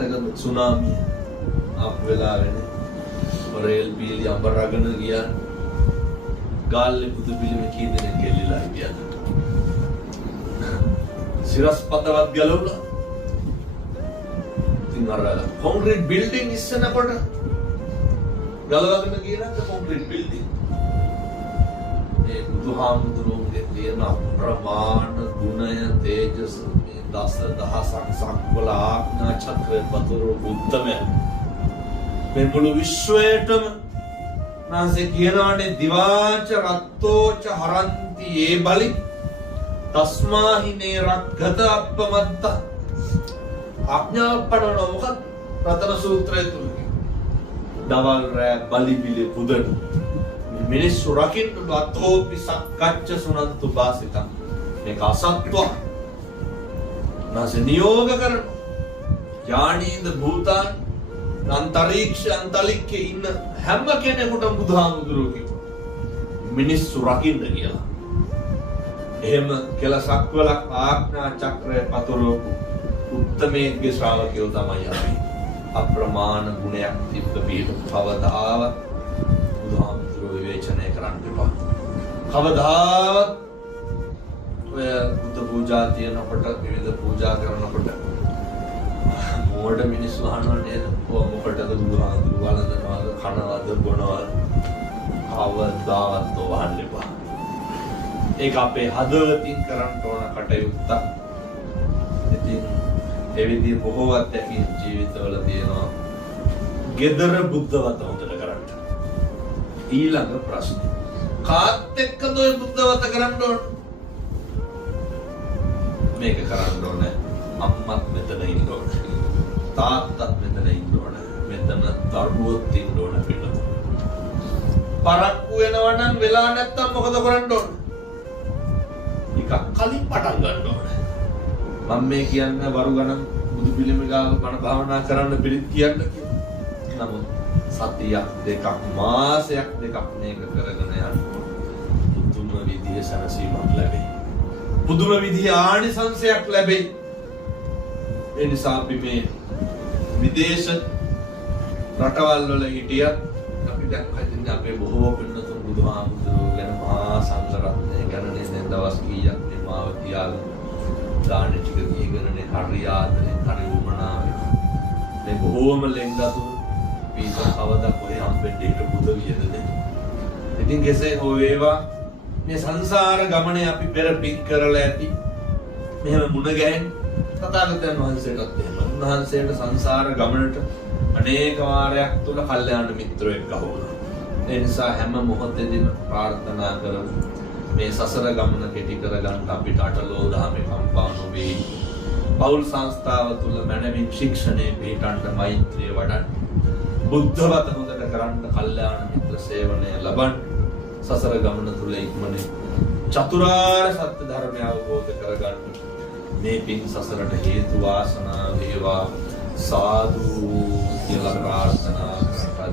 මතකද සුනාමිය ආපු වෙලාවෙනේ රේල් පීලි අඹරගෙන ගියා ගාල්ලේ බුදු පිළිම කී දෙනෙක් එල්ලිලා හිටියද සිරස්පතවත් ගලවලා ඉතින් අර කොන්ක්‍රීට් බිල්ඩින් ඉස්සනකොට ගලවගෙන ගියනත් කොන්ක්‍රීට් බිල්ඩින් මේ බුදුහාමුදුරුවෝගේ තියෙන අප්‍රමාණ ගුණය තේජස මේ දසදහසක් සක්වල ආඥා චක්‍රය පතුරු උත්තමය මේ මුළු විශ්වයටම නාසේ කියනවානේ දිවාච රත්තෝච හරන්ති ඒ බලි තස්මාහිනේ රක්ගත අප්පමත්ත ආඥාපණන මොකක්ද රතන සූත්‍රය තුල දවල් රෑ බලි බිලි පුදන මිනිස්සු රකින්න අතෝපි සක්කච්ඡ සුනන්තු බාසිතං මේක අසත්ව නාසේ නියෝග කරන යානීන්ද භූතාන් අන්තරීක්ෂ අන්තලික්කේ ඉන්න හැම කෙනෙකුටම බුදුහාමුදුරුවෝ කිව්වා මිනිස්සු රකින්න කියලා. එහෙම කෙලසක් වලක් ආඥා චක්‍රය පතුරවපු උත්තමයන්ගේ ශ්‍රාවකයෝ තමයි අපි. අප්‍රමාණ ගුණයක් තිබ්බ පිට කවදාවත් බුදුහාමුදුරුවෝ විවේචනය කරන්න එපා. කවදාවත් ඔය බුද්ධ පූජා තියනකොට විවිධ පූජා කරනකොට මොඩ මිනිස්සු අහනවා නේද? මොකටද බුදුහාමුදුරුවෝ වළඳනවාද කනවාද බොනවාද? කවදාවත් වහන්න එපා. ඒක අපේ හදවතින් කරන්න ඕන කටයුත්තක්. ඉතින් ඒ විදිහේ බොහෝ අත්දැකීම් ජීවිතවල තියෙනවා. gedara බුද්ධවත හොඳට කරන්න. ඊළඟ ප්‍රශ්නේ. කාත් එක්කද ඔය බුද්ධවත කරන්න ඕන? මේක කරන්න ඕනේ. අම්මත් මෙතන ඉන්න ඕනේ. තාත්තත් මෙතන ඉන්න ඕනේ. මෙතන දරුවොත් ඉන්න ඕනේ පිටත. පරක්කු වෙනවා නම් වෙලා නැත්තම් මොකද කරන්න ඕනේ? එකක් කලින් පටන් ගන්න ඕනේ. මම මේ කියන්නේ වරු ගණන් බුදු පිළිම ගාව බණ භාවනා කරන්න පිළිත් කියන්නේ. නමුත් සතියක් දෙකක් මාසයක් දෙකක් මේක කරගෙන යනකොට පුදුම විදිහේ සැනසීමක් ලැබෙයි. පුදුම විදිහේ ආනිසංසයක් ලැබෙයි. ඒ නිසා අපි මේ විදේශ රටවල් වල හිටියත් අපි දැක්කත් අපේ බොහෝ පින්නතුන් බුදුහාමුදුරුවෝ ගැන මහා සංඝ රත්නය ගැන නේද දවස් කීයක් මේ මාව තියාගෙන දාන ටික දීගෙනනේ හරි ආදරෙන් හරි උමනාවෙන් මේ බොහෝම ලෙන්ගතු පිට කවදා කොහේ හම්බෙන්නේ හිට බුදු වියදද. ඉතින් කෙසේ හෝ වේවා මේ සංසාර ගමනේ අපි පෙර පින් කරලා ඇති මෙහෙම මුණ ගැහෙන්න තථාගතයන් වහන්සේටත් එහෙම. උන්වහන්සේට සංසාර ගමනට අනේක වාරයක් තුල කල්යාණ මිත්‍රයෙක් ගහුණා. ඒ නිසා හැම මොහොතෙදිම ප්‍රාර්ථනා කරමු මේ සසර ගමන කෙටි කරගන්න අපිට අටලෝ දහමේ කම්පා නොවේ. පෞල් සංස්ථාව තුල මනමින් ශික්ෂණේ පිටන්ට මෛත්‍රිය වඩන්න. බුද්ධවත හොඳට කරන්න කල්යාණ මිත්‍ර සේවනය ලබන්න. සසර ගමන තුල ඉක්මනේ චතුරාර්ය සත්‍ය ධර්මය අවබෝධ කරගන්න. මේ පින් සසරට හේතු වාසනා වේවා. සාදු කියලා ප්‍රාර්ථනා කරලා